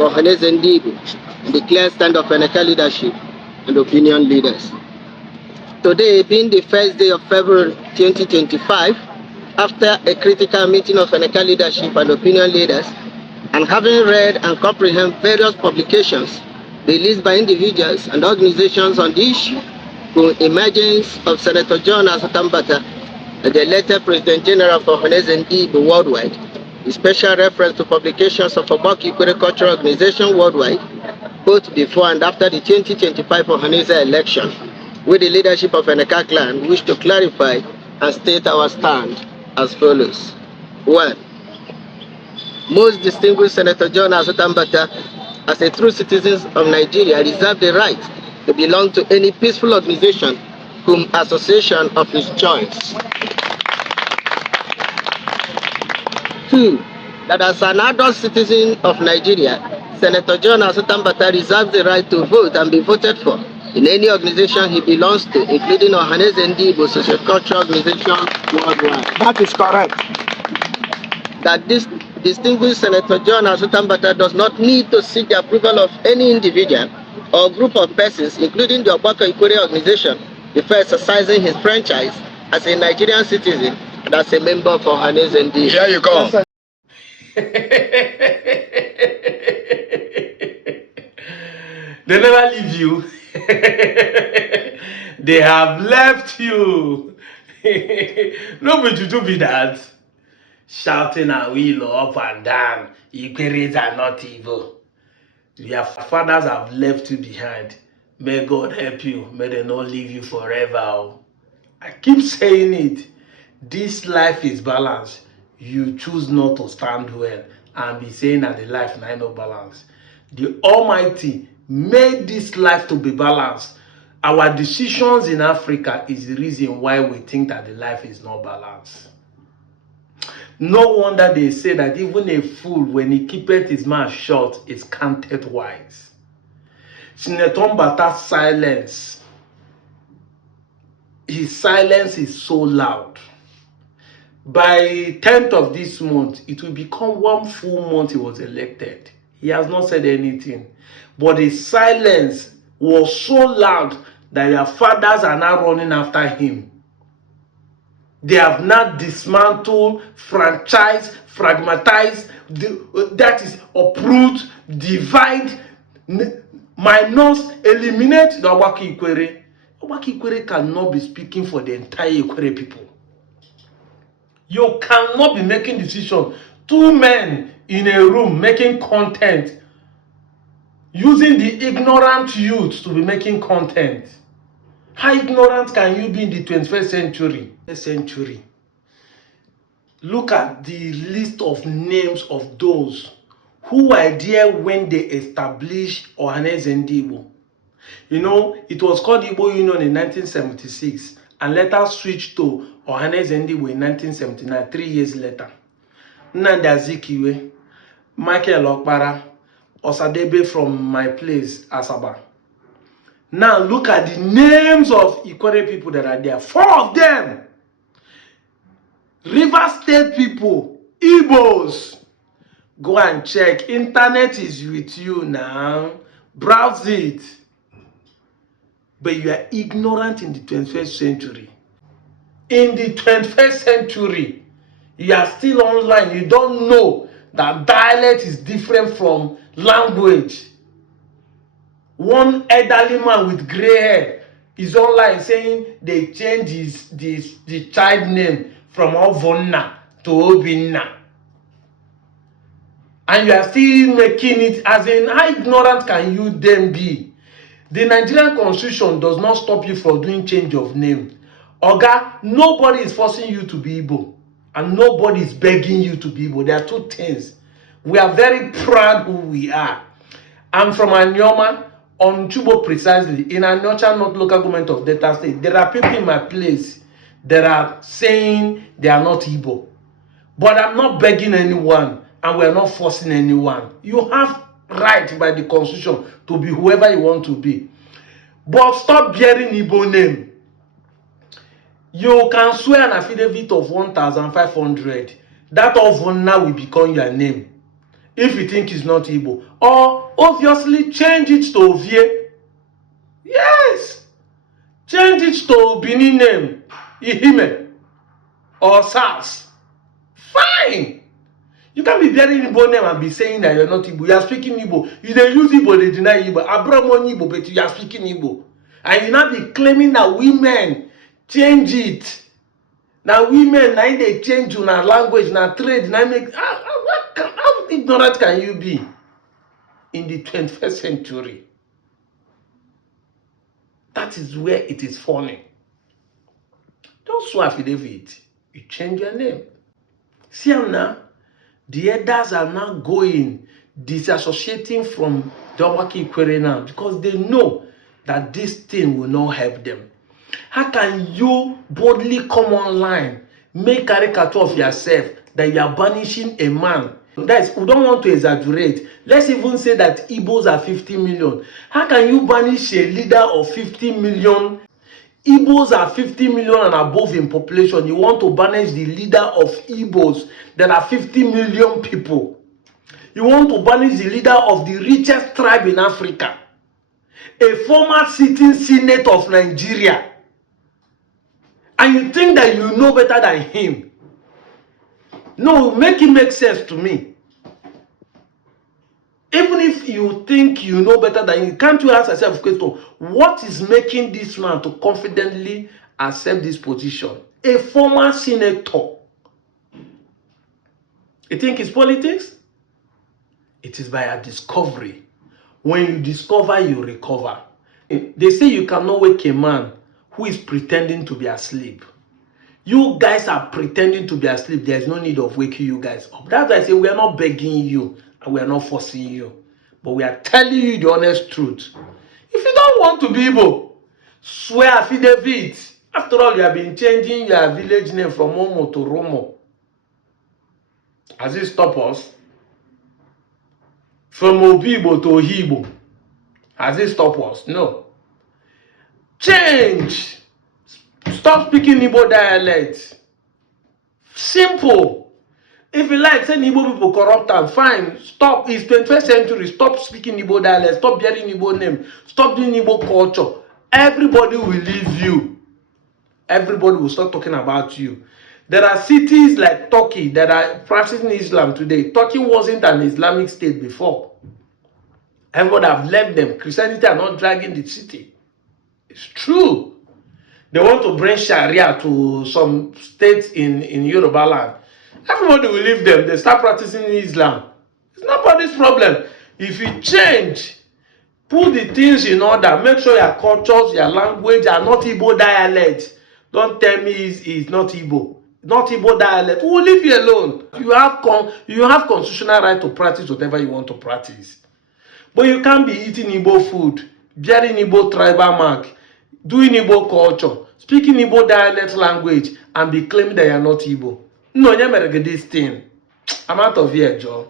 for Ohanaeze Igbo and the clear stand of Feneka leadership and opinion leaders. Today being the first day of February 2025, after a critical meeting of Feneka leadership and opinion leaders, and having read and comprehend various publications released by individuals and organizations on the issue, the emergence of Senator John Asotambata as the elected President General for Ohanaeze Igbo worldwide, with special reference to publications of Ogbakor Ikwerre Cultural Organization worldwide, both before and after the 2025 Ohanaeze election, with the leadership of Feneka clan, wish to clarify and state our stand as follows. 1. Most distinguished Senator John Asotambata, as a true citizen of Nigeria, reserves the right to belong to any peaceful organization whom association of his choice. 2. That as an adult citizen of Nigeria, Senator John Asotambata reserves the right to vote and be voted for in any organization he belongs to, including Ohanaeze Igbo Socio-Cultural Organization worldwide. That is correct. That this distinguished Senator John Asotambata does not need to seek the approval of any individual or group of persons, including the Ogbakor Ikwerre organization, before exercising his franchise as a Nigerian citizen and as a member of Ohanaeze Igbo. Here you go. They never leave you. They have left you. No, but you do be that. Shouting and wheel up and down. Ikwerres are not evil. Your fathers have left you behind. May God help you. May they not leave you forever. I keep saying it. This life is balanced. You choose not to stand well and be saying that the life is not balanced. The Almighty made this life to be balanced. Our decisions in Africa is the reason why we think that the life is not balanced. No wonder they say that even a fool, when he keepeth his mouth shut, is counted wise. Senator Mbata's silence, his silence is so loud. By 10th of this month, it will become 1 full month he was elected. He has not said anything. But his silence was so loud that their fathers are now running after him. They have not dismantled, franchised, fragmentized, that is, uproot, divide, minus, eliminate the Ogbakor Ikwerre. Ogbakor Ikwerre cannot be speaking for the entire Ikwerre people. You cannot be making decisions. 2 men in a room making content, using the ignorant youth to be making content. How ignorant can you be in the 21st century? Look at the list of names of those who were there when they established Ohanaeze Igbo. You know, it was called Igbo Union in 1976 and later switched to Ohanaeze Igbo in 1979, 3 years later. Nnamdi Azikiwe, Michael Okpara, Osadebe from my place, Asaba. Now look at the names of Ikwerre people that are there. 4 of them. River State people, Igbos. Go and check. Internet is with you now. Browse it. But you are ignorant in the 21st century. In the 21st century, you are still online. You don't know that dialect is different from language. One elderly man with gray hair is online saying they changed the child name from Ovonna to Obinna. And you are still making it as in, how ignorant can you then be? The Nigerian Constitution does not stop you from doing change of name. Oga, nobody is forcing you to be Igbo. And nobody is begging you to be Igbo. There are 2 things. We are very proud who we are. I'm from Anyoma, on Chubo precisely, in Anyocha North Local Government of Delta State. There are people in my place that are saying they are not Igbo. But I'm not begging anyone, and we're not forcing anyone. You have right by the Constitution to be whoever you want to be. But stop bearing Igbo name. You can swear an affidavit of 1,500. That of now will become your name. if you think it's not Igbo. Or obviously change it to Ovie. Yes. Change it to Benin name, Ihime, or SARS. Fine. You can't be bearing Igbo name and be saying that you're not Igbo. You are speaking Igbo. You don't use Igbo, they deny Igbo. Abramon Igbo, but you are speaking Igbo. And you not be claiming that women change it. Now women, now they change your language, now trade, now make. How ignorant can you be in the 21st century? That is where it is funny. Don't swear affidavit. You change your name. See now, the elders are now going, disassociating from the Ogbakor Ikwerre now because they know that this thing will not help them. How can you boldly come online, make caricature of yourself that you are banishing a man? Guys, we don't want to exaggerate. Let's even say that Igbos are 50 million. How can you banish a leader of 50 million? Igbos are 50 million and above in population. You want to banish the leader of Igbos that are 50 million people. You want to banish the leader of the richest tribe in Africa. A former sitting senate of Nigeria. And you think that you know better than him. No, make it make sense to me. Even if you think you know better than him, can't you ask yourself a question? What is making this man to confidently accept this position? A former senator. You think it's politics? It is by a discovery. When you discover, you recover. They say you cannot wake a man who is pretending to be asleep. You guys are pretending to be asleep. There is no need of waking you guys up. That's why I say we are not begging you and we are not forcing you. But we are telling you the honest truth. If you don't want to be Igbo, swear affidavit. After all, you have been changing your village name from Momo to Romo. Has it stopped us? From Obibo to Ohibo. Has it stopped us? No. Change. Stop speaking Igbo dialect. Simple. If you like saying Igbo people corrupt and fine, stop. It's 21st century. Stop speaking Igbo dialect. Stop bearing Igbo name. Stop doing Igbo culture. Everybody will leave you. Everybody will start talking about you. There are cities like Turkey that are practicing Islam today. Turkey wasn't an Islamic state before. Everybody have left them. Christianity are not dragging the city. It's true. They want to bring Sharia to some states in Yoruba land. Everybody will leave them. They start practicing Islam. It's nobody's problem. If you change, put the things in order. Make sure your cultures, your language are not Igbo dialect. Don't tell me it's not Igbo. Not Igbo dialect. We'll leave you alone. You have constitutional right to practice whatever you want to practice. But you can't be eating Igbo food, bearing Igbo tribal mark, doing Igbo culture, speaking Igbo dialect language, and be claiming that you're not Igbo. No, you never get this thing. I'm out of here, Joe.